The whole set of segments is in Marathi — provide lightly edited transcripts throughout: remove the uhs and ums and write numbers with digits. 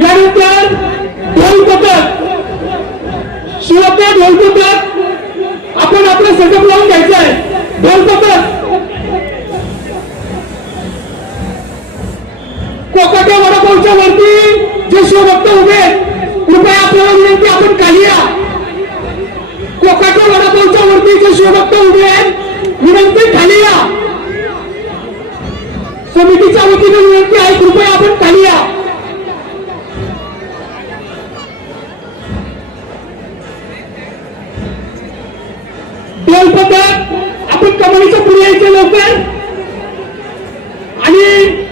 यानंतर ढोल पथक, शिवप्पा ढोल पथक आपण आपलं सेटअप लावून घ्यायचं आहे. ढोल पथक कोकाटे वडापावच्या वरती जे शिवभक्त उभे कृपया आपल्याला विनंती आपण खाली या. कोकाटे वडापावच्या वरती जे शिवभक्त उभे आहेत विनंती खाली या. समितीच्या वतीने विनंती आहे कृपया आपण खाली या. ढोल पथक आपण कमानीच्या पुढे यायचे लवकर. आणि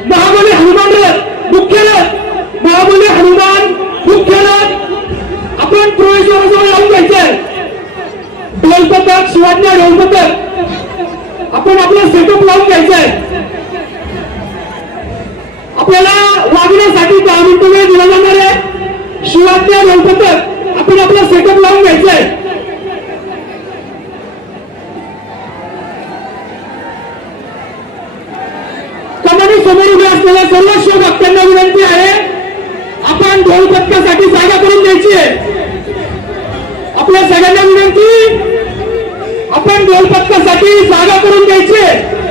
महाबली हनुमान रथ मुख्य रथ, महाबली हनुमान मुख्य रथ आपण प्रवेशद्वाराजवळ लावून घ्यायचंय. ढोल पथक, शिवाज्ञा ढोल पथक आपण आपलं सेटअप लावून घ्यायचंय. आपल्याला वागण्यासाठी 10 मिनिटं वेळ दिला जाणार आहे. शिवाज्ञा ढोल पथक आपण आपलं सेटअप लावून घ्यायचंय. कमानी समोर उभे असलेल्या सर्व शिवभक्तांना विनंती आहे आपण ढोल पथकासाठी जागा करून द्यायची आहे. आपल्या सगळ्यांना विनंती आपण ढोल पथकासाठी जागा करून द्यायची आहे.